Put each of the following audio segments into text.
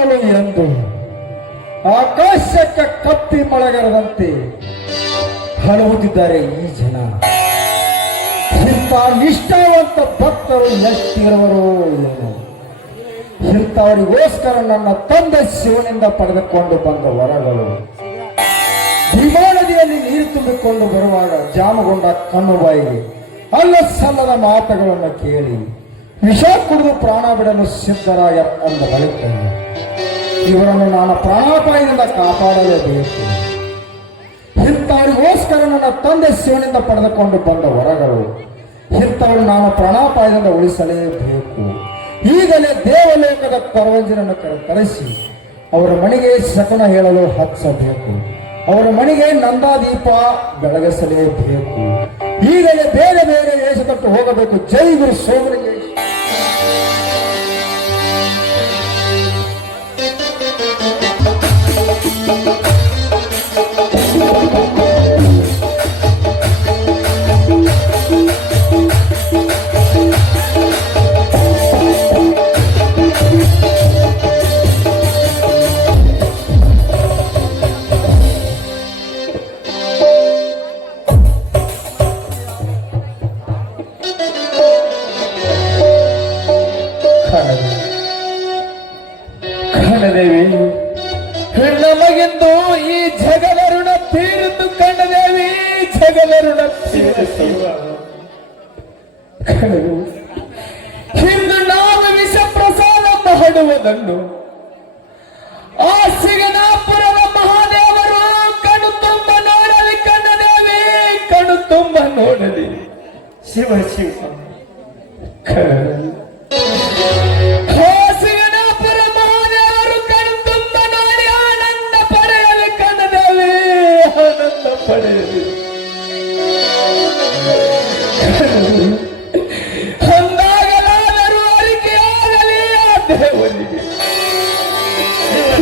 ಮಕ್ಕಳು ಎಂದು ಆಕಾಶಕ್ಕೆ ಕಪ್ಪಿ ಮಳೆಗರದಂತೆ ಹಲವುತ್ತಿದ್ದಾರೆ ಈ ಜನ. ಇಂಥ ನಿಷ್ಠಾವಂತ ಭಕ್ತರು ಎಷ್ಟಿರುವರೋ ಏನು. ಇಂಥವರಿಗೋಸ್ಕರ ನನ್ನ ತಂದೆ ಶಿವನಿಂದ ಪಡೆದುಕೊಂಡು ಬಂದ ವರಗಳು. ಭೀಮಾ ನದಿಯಲ್ಲಿ ನೀರು ತುಂಬಿಕೊಂಡು ಬರುವಾಗ ಜಾಮಗೊಂಡ ಕಣ್ಣು ಬಾಯಿಗೆ ಅಲ್ಲ ಸಲ್ಲದ ಮಾತುಗಳನ್ನು ಕೇಳಿ ವಿಷ ಕುಡಿದು ಪ್ರಾಣ ಬಿಡಲು ಸಿದ್ಧರಾಯ ಅಂದ ಬಳಿಕ ಇವರನ್ನು ನಾನು ಪ್ರಾಣಾಪಾಯದಿಂದ ಕಾಪಾಡಲೇಬೇಕು. ಇಂಥವರಿಗೋಸ್ಕರ ನನ್ನ ತಂದೆ ಶಿವನಿಂದ ಪಡೆದುಕೊಂಡು ಬಂದ ವರಗಳು. ಇಂಥವರು ನಾನು ಪ್ರಾಣಾಪಾಯದಿಂದ ಉಳಿಸಲೇಬೇಕು. ಈಗಲೇ ದೇವಲೋಕದ ಕೊರವಂಜನನ್ನು ಕರೆಸಿ ಅವರ ಮನೆಗೆ ಶಕುನ ಹೇಳಲು ಹಚ್ಚಬೇಕು. ಅವರ ಮನೆಗೆ ನಂದಾದೀಪ ಬೆಳಗಿಸಲೇಬೇಕು. ಈಗಲೇ ಬೇರೆ ಬೇರೆ ವೇಷ ತೊಟ್ಟು ಹೋಗಬೇಕು. ಜೈ ಗುರು ಸೋಮಲಿಂಗೇಶ. ಕಣ್ಣದೇವಿ, ನಮಗೆಂದು ಈ ಜಗದ ಋಣ ತೀರಿದ್ದು ಕಣ್ಣದೇವಿ, ಜಗದ ಋಣ ಇಂದು ನಾವು ವಿಷ ಪ್ರಸಾದ ಮಾಡುವುದನ್ನು ಆ ಸಿಗನಾಪುರದ ಮಹಾದೇವರು ಕಣ್ಣು ತುಂಬ ನೋಡಲಿ. ಕಣ್ಣದೇವಿ ಕಣ್ಣು ತುಂಬ ನೋಡಲಿ. ಶಿವ ಶಿವ ಅಂದಾಗಲಾದರೂ ಅರಿಕೆಯಾಗಲಿ ಆ ದೇವನಿಗೆ.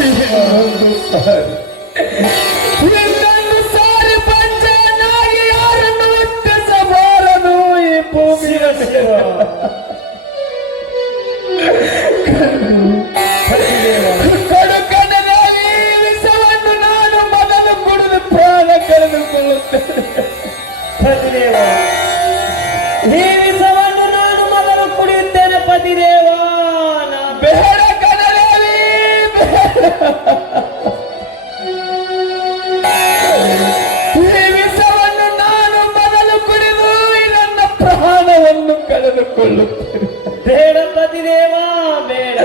ಇನ್ನೊಂದು ಸಾರಿ ಪಂಚನಾಗಿ ಯಾರನ್ನು ಹುಟ್ಟಿಸಬಾರದು ಈ ಭೂಮಿಯ ಕಡುಕಣದಲ್ಲಿ ವಿಷವನ್ನು ನಾನು ಮೊದಲು ಕುಡಿದು ಪ್ರಾಣ ಕಳೆದುಕೊಳ್ಳುತ್ತೇನೆ. ಈ ವಿಷವನ್ನು ನಾನು ಮೊದಲು ಕುಡಿಯುತ್ತೇನೆ ಪತಿದೇವ. ಬೇಡ ಕಣದಲ್ಲಿ, ಈ ವಿಷವನ್ನು ನಾನು ಮೊದಲು ಕುಡಿದು ನನ್ನ ಪ್ರಾಣವನ್ನು ಕಳೆದುಕೊಳ್ಳುತ್ತೇನೆ. ಬೇಡ ಪತಿದೇವ ಬೇಡ.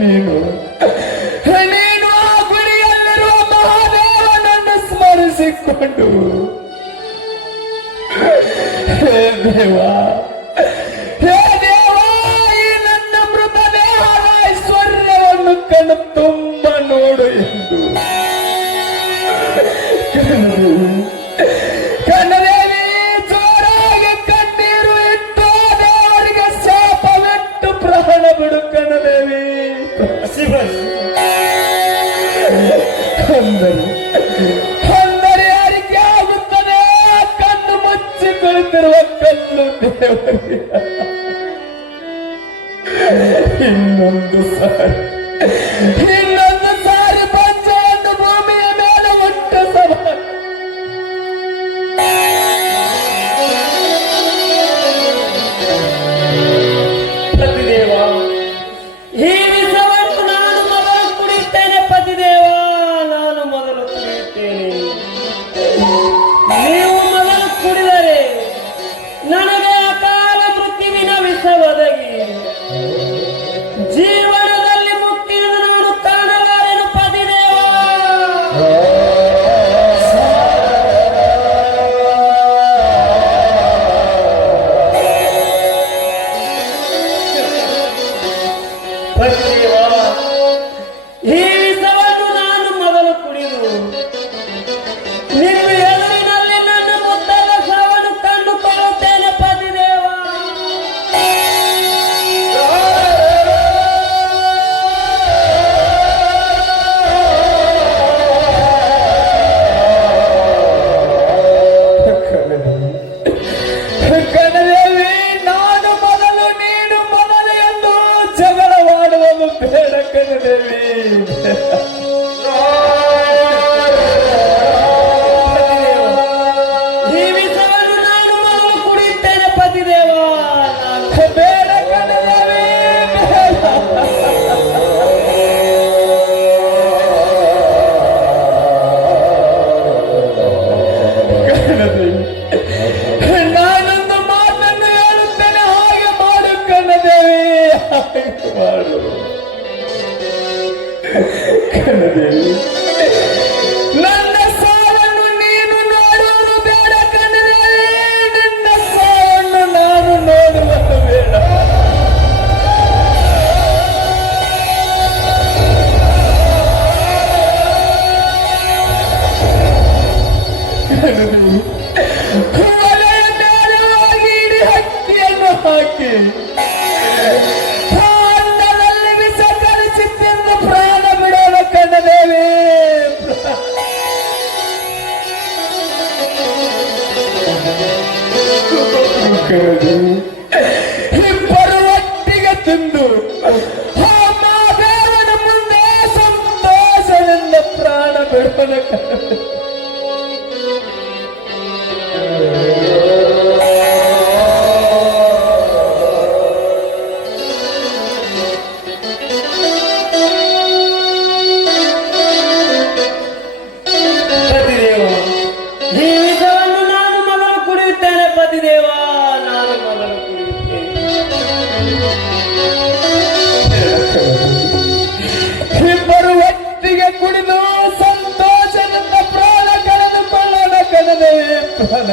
ನೀನು ಆ ಗುಡಿಯಲ್ಲಿರುವ ಮಹಾದೇವನನ್ನು ಸ್ಮರಿಸಿಕೊಂಡು ಹೇ ದೇವ, ಹೇ ದೇವ, ಈ ನನ್ನ ಮೃತದೇಹದ ಐಶ್ವರ್ಯವನ್ನು ಕಣ್ಣು ತುಂಬ ನೋಡು ಎಂದು ಕಣ್ಣದೇವಿ ಜೋರಾಗಿ ಕಣ್ಣೀರು ಇಟ್ಟು ದೇವರಿಗೆ ಶಾಪವಿಟ್ಟು ಪ್ರಾಣ ಬಿಡು ಕಣ್ಣದೇವಿ. ಶಿವ ಅಂದರೆ ಯಾರಿಗೆ ಆಗುತ್ತದೆ ಕಣ್ಣು ಮುಚ್ಚಿ ಕುಳಿತಿರುವ ಕಲ್ಲು ದೇವರಿಗೆ. ಇನ್ನೊಂದು ಸಾರಿ ಪಂಚವನ್ನು ಭೂಮಿಯ ಮೇಲೆ ಹುಟ್ಟಿಸಬಾರದು. ಪತಿದೇವ, ಈ ವಿಷವನ್ನು ನಾನು ಮೊದಲು ಕುಡಿಯುತ್ತೇನೆ ಪತಿದೇವ. ನಾನು ಮೊದಲು ಕುಡಿಯುತ್ತೇನೆ. ನೀವು ಮೊದಲು ಕುಡಿದರೆ ನನಗೆ ಅಕಾಲ ಮೃತ್ಯುವಿನ ವಿಷ ಒದಗಿ ಜೀವನದಲ್ಲಿ ಮುಕ್ತಿಯನ್ನು ನಾನು ಕಾಣ ಒಲೆಯ ನೇರವಾಗಿ ಇಡೀ ಹಕ್ಕಿಯನ್ನು ಹಾಕಿ ಅನ್ನದಲ್ಲಿ ವಿಷ ಕಲಿಸಿ ತಿಂದು ಪ್ರಾಣ ಬಿಡೋಣ ಕಣ್ಣದೇವಿ. ಇಬ್ಬರು ಒಟ್ಟಿಗೆ ತಿಂದು ಆ ಮಾದೇವನ ಮುಂದೆ ಸಂತೋಷದಿಂದ ಪ್ರಾಣ ಬಿಡೋಣ ಕಣ್ಣದೇವಿ. ಪತಿದೇವ, ಈ ವಿಷವನ್ನು ನಾನು ಮೊದಲು ಕುಡಿಯುತ್ತೇನೆ. ಪತಿದೇವ, ನಾನು ಮೊದಲು ಕುಡಿಯುತ್ತೇನೆ. ಇಬ್ಬರು ಒಟ್ಟಿಗೆ ಕುಡಿದು ಸಂತೋಷದಿಂದ ಪ್ರಾಣ ಕಳೆದುಕೊಳ್ಳೋಣ ಕಣದೇವಿ. ಪ್ರಾಣ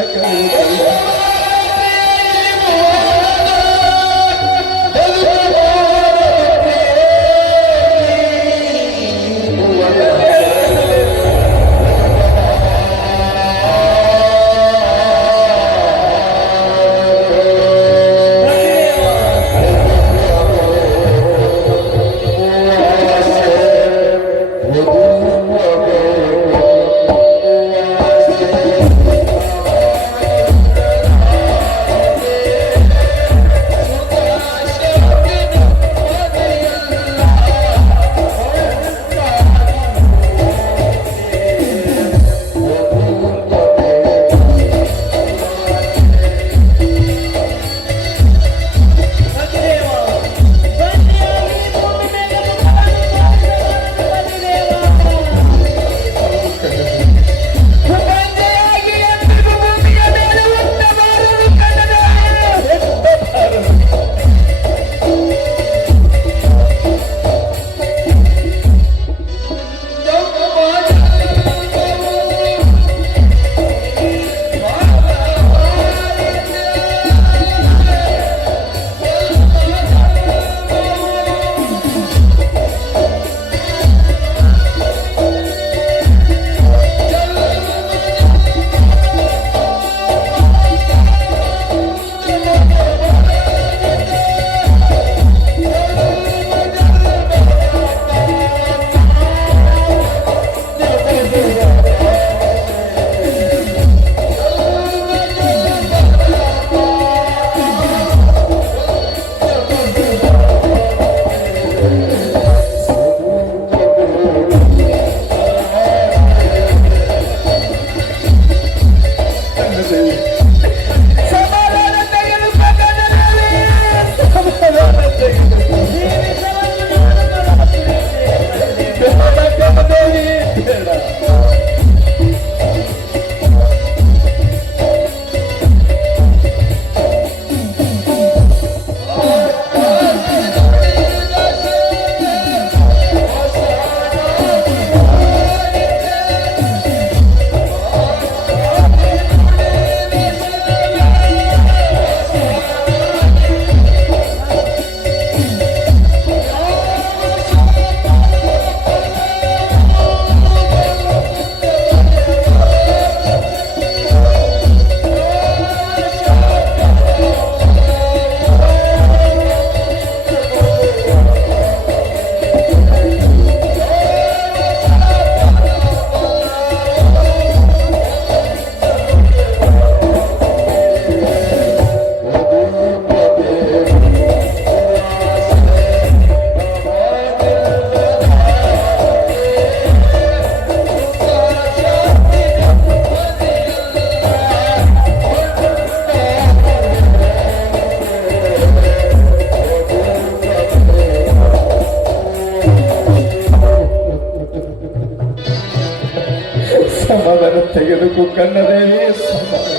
ಸಮಾಧಾನ ತೆಗೆದುಕೋ ಕಣ್ಣದೇವಿ, ಸಮಾಧಾನ.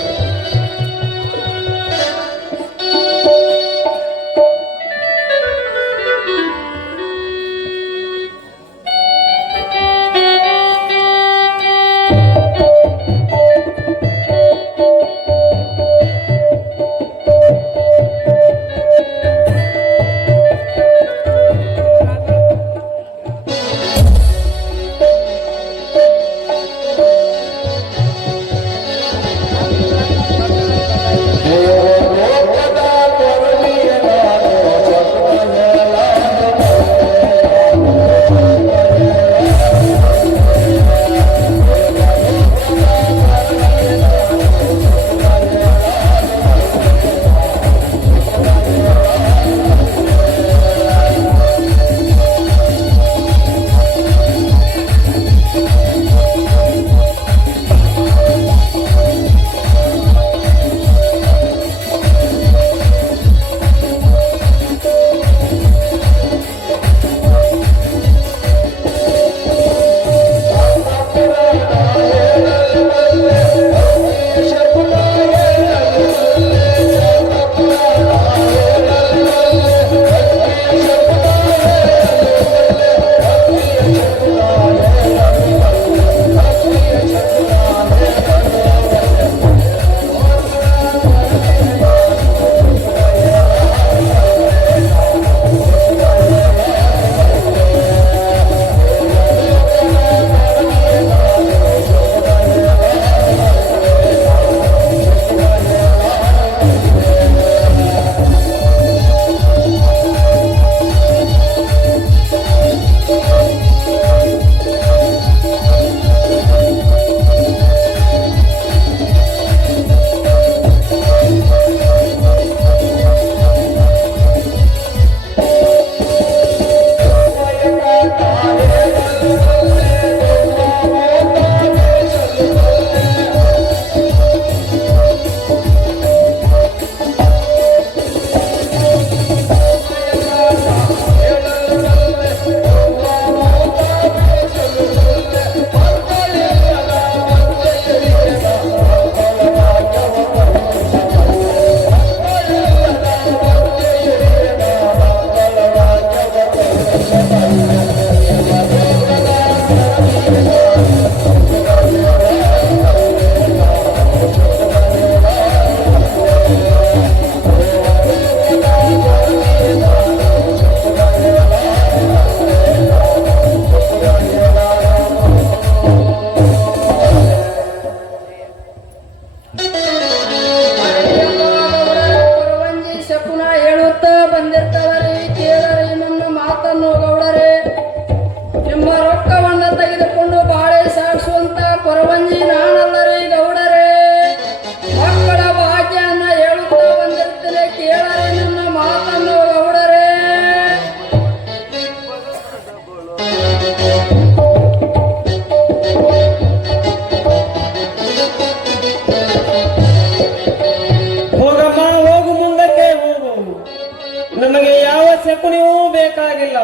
ಕುಣಿಯೂ ಬೇಕಾಗಿಲ್ಲ.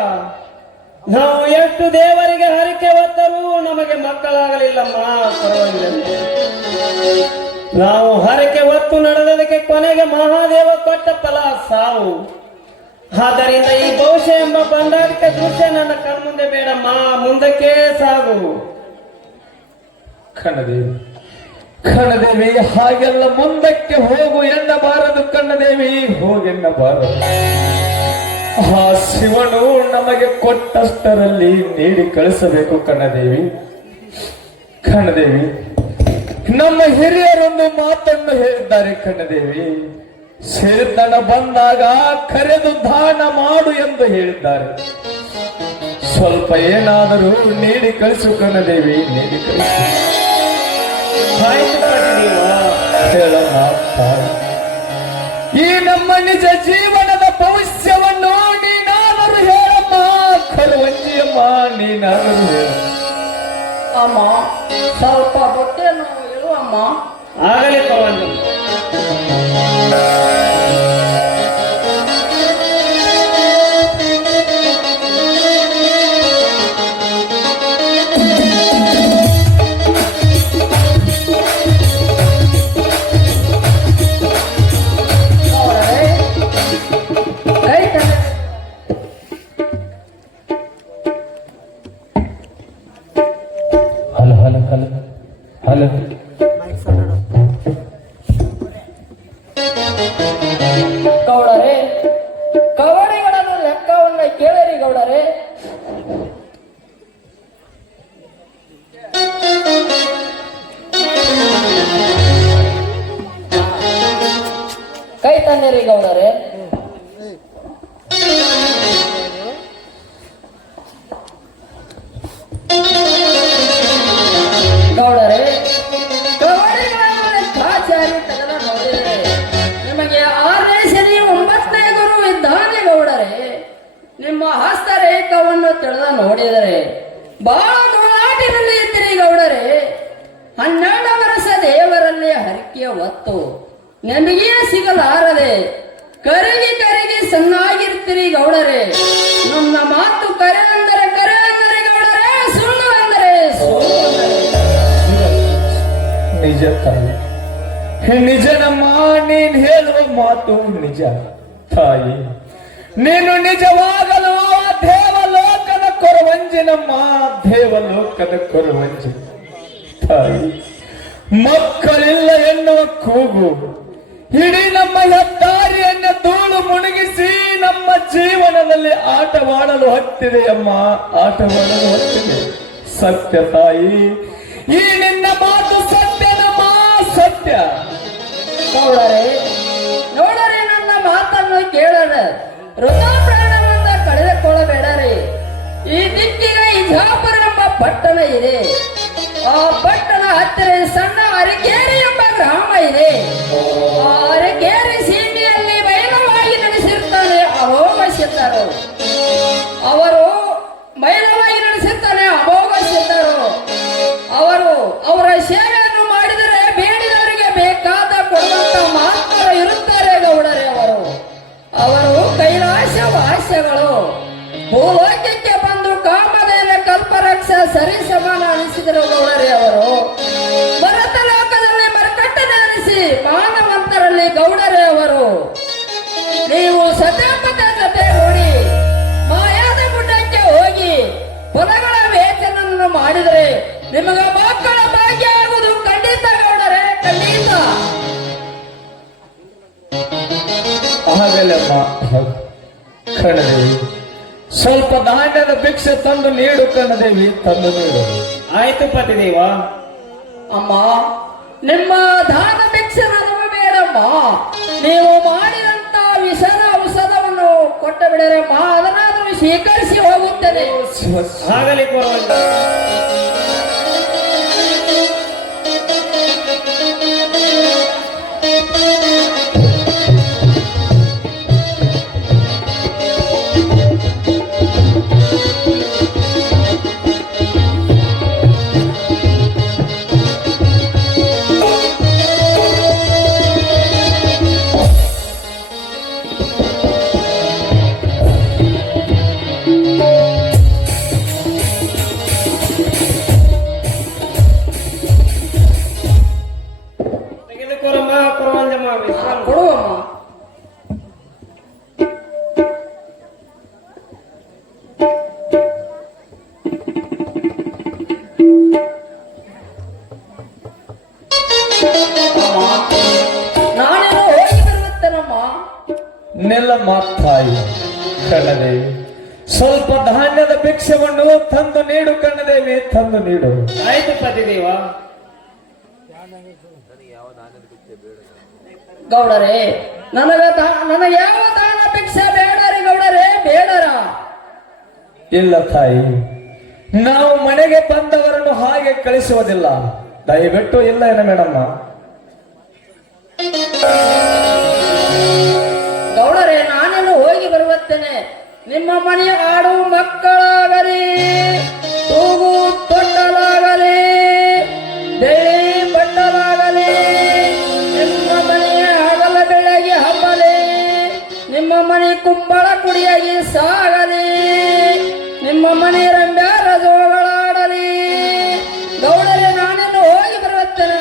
ನಾವು ಎಷ್ಟು ದೇವರಿಗೆ ಹರಕೆ ಹೊತ್ತರೂ ನಮಗೆ ಮಕ್ಕಳಾಗಲಿಲ್ಲಮ್ಮ ಪರವಾಗಿಲ್ಲ. ನಾವು ಹರಕೆ ಹೊತ್ತು ನಡೆದದಕ್ಕೆ ಕೊನೆಗೆ ಮಹಾದೇವ ಕೊಟ್ಟ ಫಲ ಸಾವು. ಆದ್ದರಿಂದ ಈ ಭವಿಷ್ಯ ಎಂಬ ಬಂಡಾರಿಕೆ ದೃಶ್ಯ ನನ್ನ ಕಣ್ಮುಂದೆ ಬೇಡಮ್ಮ, ಮುಂದಕ್ಕೆ ಸಾಗು. ಕಣ್ಣದೇವಿ, ಕಣ್ಣದೇವಿ, ಹಾಗೆಲ್ಲ ಮುಂದಕ್ಕೆ ಹೋಗು ಎನ್ನಬಾರದು ಕಣ್ಣದೇವಿ, ಹೋಗೆನ್ನಬಾರದು. ಆ ಶಿವನು ನಮಗೆ ಕೊಟ್ಟಷ್ಟರಲ್ಲಿ ನೀಡಿ ಕಳಿಸಬೇಕು ಕಣ್ಣದೇವಿ. ಕಣ್ಣದೇವಿ, ನಮ್ಮ ಹಿರಿಯರೊಂದು ಮಾತನ್ನು ಹೇಳಿದ್ದಾರೆ ಕಣ್ಣದೇವಿ. ಸಿರಿತನ ಬಂದಾಗ ಕರೆದು ದಾನ ಮಾಡು ಎಂದು ಹೇಳಿದ್ದಾರೆ. ಸ್ವಲ್ಪ ಏನಾದರೂ ನೀಡಿ ಕಳಿಸು ಕಣ್ಣದೇವಿ, ನೀಡಿ ಕಳಿಸು. ಹೇಳಮ್ಮ ತಾಯಿ, ಈ ನಮ್ಮ ನಿಜ ಜೀವನದ ಭವಿಷ್ಯವನ್ನು ನೀನಾದರೂ ಹೇಳಮ್ಮ ಕರುವಂಜಿಯಮ್ಮ, ನೀನಾದರೂ ಹೇಳ. ಅಮ್ಮ ಸ್ವಲ್ಪ ಬಟ್ಟೆಯನ್ನು ಇಳುವಮ್ಮ. ಆಗಲಿ ಪರವಾಗಿ. Hello hello hello hello. ಗೌಡರೇ, ಕವಡಿಗಳನ್ನು ಲೆಕ್ಕವನ್ನು ಕೇಳಿರಿ ಗೌಡರೇ. ಕೈ ತನ್ನಿರಿ ಗೌಡರೇ. ಗೌಡರೇ, ಕವಡಿಗಳನ್ನು ಲೆಕ್ಕಾಚಾರಿ ತೆಗೆದ ನೋಡಿದರೆ ನಿಮಗೆ 6ನೇ ಶನಿ 9ನೇ ಗುರು ಇದ್ದಾನೆ ಗೌಡರೇ. ನಿಮ್ಮ ಹಸ್ತರೇಖವನ್ನು ತಿಳಿದ ನೋಡಿದರೆ ಬಹಳ ಗೋಳಾಟಿನಲ್ಲಿ ಇದ್ದೀರಿ ಗೌಡರೇ. 12 ವರ್ಷ ದೇವರಲ್ಲಿ ಹರಕೆಯ ಹೊತ್ತು ನಿಮಗೆ ಸಿಗಲಾರದೆ ಕರಗಿ ಕರಗಿ ಸಣ್ಣಾಗಿರ್ತೀರಿ ಗೌಡರೇ. ನನ್ನ ಮಾತು ಕರೆ ಅಂದರೆ ಗೌಡರೇ, ಸುಳ್ಳು ಅಂದರೆ ಸುಳ್ಳು ಅಂದರೆ. ನಿಜ ತಾಯಿ, ನಿಜ ನಮ್ಮ ನೀನ್ ಹೇಳುವ ಮಾತು ನಿಜ ತಾಯಿ. ನೀನು ನಿಜವಾಗಲು ದೇವಲೋಕದ ಕೊರವಂಜಿ, ನಮ್ಮ ದೇವಲೋಕದ ಕೊರವಂಜಿ ತಾಯಿ. ಮಕ್ಕಳಿಲ್ಲ ಎನ್ನುವ ಕೂಗು ಇಡೀ ನಮ್ಮ ಹೆದ್ದಾರಿಯನ್ನ ಧೂಳು ಮುಳುಗಿಸಿ ನಮ್ಮ ಜೀವನದಲ್ಲಿ ಆಟವಾಡಲು ಹತ್ತಿದೆ ಅಮ್ಮ, ಆಟವಾಡಲು ಹತ್ತಿದೆ. ಸತ್ಯ ತಾಯಿ, ಈ ನಿನ್ನ ಮಾತು ಸತ್ಯ ನಮ್ಮ ಸತ್ಯ. ಗೌಡರೇ, ನೋಡರೆ ನನ್ನ ಮಾತನ್ನು ಕೇಳದ ವೃಥಾ ಪ್ರಾಣವನ್ನ ಕಳೆದುಕೊಳ್ಳಬೇಡರಿ. ಈ ದಿಕ್ಕಿಗೆ ಇಜಾಪುರ ಎಂಬ ಪಟ್ಟಣ ಇದೆ. ಆ ಪಟ್ಟಣ ಹತ್ತಿರ ಸಣ್ಣ ಅರಕೇರಿ ಎಂಬ ಗ್ರಾಮ ಇದೆ. ಆ ಅರಕೇರಿ ಸೀಮೆಯಲ್ಲಿ ಬಯಲವಾಗಿ ನಡೆಸಿರ್ತಾನೆ ಅಮೋಘ ಸಿದ್ಧರು. ಅವರು ಬಯಲವಾಗಿ ನಡೆಸಿರ್ತಾನೆ ಅಮೋಘ ಸಿದ್ಧರು. ಅವರ ಸೇವೆಯನ್ನು ಮಾಡಿದರೆ ಬೇಡಿದವರಿಗೆ ಬೇಕಾದ ಕೊಡುವಂತ ಮಾತ್ರ ಇರುತ್ತಾರೆ ಗೌಡರೇ. ಅವರು ಕೈಲಾಸ ವಾಸ್ಯಗಳು. ಭೂಲೋಕಕ್ಕೆ ಬಂದು ಕಾಮದೇನ ಕಲ್ಪರಕ್ಷ ಸರಿ ಸಮಾನ ಅನಿಸಿದರು ಗೌಡರೇ. ಅವರು ಭರತ ಲೋಕದಲ್ಲಿ ಮರಕಟ್ಟನೆ ಅನಿಸಿ ಮಾನವಂತರಲ್ಲಿ ಗೌಡರೇ. ಅವರು ನೀವು ಸತ್ಯಪಥ ಜೊತೆ ನೋಡಿ ಮಾಯಾದ ಗುಡ್ಡಕ್ಕೆ ಹೋಗಿ ಹೊಲಗಳ ವೇತನವನ್ನು ಮಾಡಿದರೆ ನಿಮಗ ಮಕ್ಕಳ ಭಾಗ್ಯ ಆಗುವುದು ಖಂಡಿತ ಗೌಡರೇ, ಖಂಡಿತ. ಆಗಲಮ್ಮ ಕಣ್ಣದೇವಿ, ಸ್ವಲ್ಪ ಧಾನ್ಯದ ಭಿಕ್ಷೆ ತಂದು ನೀಡು ಕಣ್ಣದೇವಿ, ತಂದು ನೀಡು. ಆಯ್ತು ಪತಿದೇವ. ಅಮ್ಮ, ನಿಮ್ಮ ದಾನ ಭಿಕ್ಷೆ ನನಗೆ ಬೇಡಮ್ಮ. ನೀವು ಮಾಡಿದಂತ ವಿಷದ ಔಷಧವನ್ನು ಕೊಟ್ಟ ಬಿಡರಮ್ಮ, ಅದನ್ನಾದರೂ ಸ್ವೀಕರಿಸಿ ಹೋಗುತ್ತೇನೆ. ಆಗಲಿ ಪರವಾಗಿ. ವಿಶ್ರಾಂತಿ. ಕೊಡುವಮ್ಮ. ನಾನೇನು ಹೋಗಿ ಬರುತ್ತೇನಮ್ಮ. ನಿಲ್ಲಮ್ಮ ತಾಯಿ. ಕಣ್ಣದೇವಿ, ಸ್ವಲ್ಪ ಧಾನ್ಯದ ಭಿಕ್ಷವನ್ನು ತಂದು ನೀಡು ಕಣ್ಣದೇವಿ, ತಂದು ನೀಡು. ಆಯ್ತು ಪತಿದೇವ. ಗೌಡರೇ, ನನಗೆ ಯಾವ ದಾನ ಭಿಕ್ಷೆ ಬೇಡರಿ ಗೌಡರೇ, ಬೇಡರ. ಇಲ್ಲ ತಾಯಿ, ನಾವು ಮನೆಗೆ ಬಂದವರನ್ನು ಹಾಗೆ ಕಳಿಸುವುದಿಲ್ಲ. ದಯವಿಟ್ಟು ಇಲ್ಲ ಏನ ಮೇಡಮ್ಮ. ಗೌಡರೇ, ನಾನೇನು ಹೋಗಿ ಬರುತ್ತೇನೆ. ನಿಮ್ಮ ಮನೆಯ ಆಡು ಮಕ್ಕಳಾಗಲಿ, ತೂಗು ತೊಟ್ಟಲಾಗಲಿ, ಬೆಳ್ಳಿ ಬಟ್ಟಲಾಗಲಿ, ನಿಮ್ಮ ಮನೆಯ ಹಗಲ ಬೆಳಗ್ಗೆ ಹಬ್ಬಲಿ, ನಿಮ್ಮ ಮನೆ ಕುಂಬಳ ಕುಡಿಯಾಗಿ ಸಾಗಲಿ, ನಿಮ್ಮ ಮನೆ ರಂಬ್ಯಾರ ಜೋಗಳಾಡಲಿ. ಗೌಡರೇ, ನಾನೇನು ಹೋಗಿ ಬರುತ್ತೇನೆ.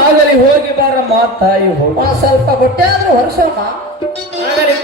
ಆಗಲಿ, ಹೋಗಿ ಬಾರಮ್ಮ ತಾಯಿ, ಹೋಗಿ. ಸ್ವಲ್ಪ ಬಟ್ಟೆ ಆದ್ರೂ ಹೊರಸೋಣ. ಆಗಲಿ.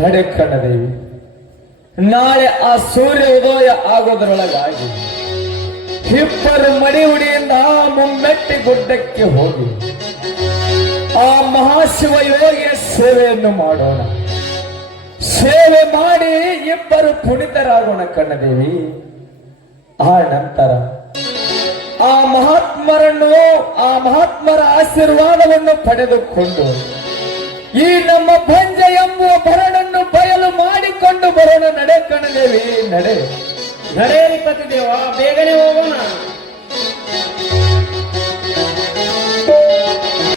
ನಡೆ ಕಣ್ಣದೇವಿ, ನಾಳೆ ಆ ಸೂರ್ಯ ಉದಯ ಆಗೋದ್ರೊಳಗಾಗಿ ಇಬ್ಬರು ಮಡಿ ಉಡಿಯಿಂದ ಮುಮ್ಮೆಟ್ಟಿ ಗುಡ್ಡಕ್ಕೆ ಹೋಗಿ ಆ ಮಹಾಶಿವ ಯೋಗಿಯ ಸೇವೆಯನ್ನು ಮಾಡೋಣ. ಸೇವೆ ಮಾಡಿ ಇಬ್ಬರು ಪುಣಿತರಾಗೋಣ ಕಣ್ಣದೇವಿ. ಆ ನಂತರ ಆ ಮಹಾತ್ಮರ ಆಶೀರ್ವಾದವನ್ನು ಪಡೆದುಕೊಂಡು ಈ ನಮ್ಮ ಭಂಜ ಎಂಬುವ ಭರಣನ್ನು ಬಯಲು ಮಾಡಿಕೊಂಡು ಬರೋಣ. ನಡೆ ಕಣ್ಣದೇವಿ, ನಡೆ. ನಡೆಯಲಿ ಪತಿದೇವ, ಬೇಗನೆ ಹೋಗೋಣ.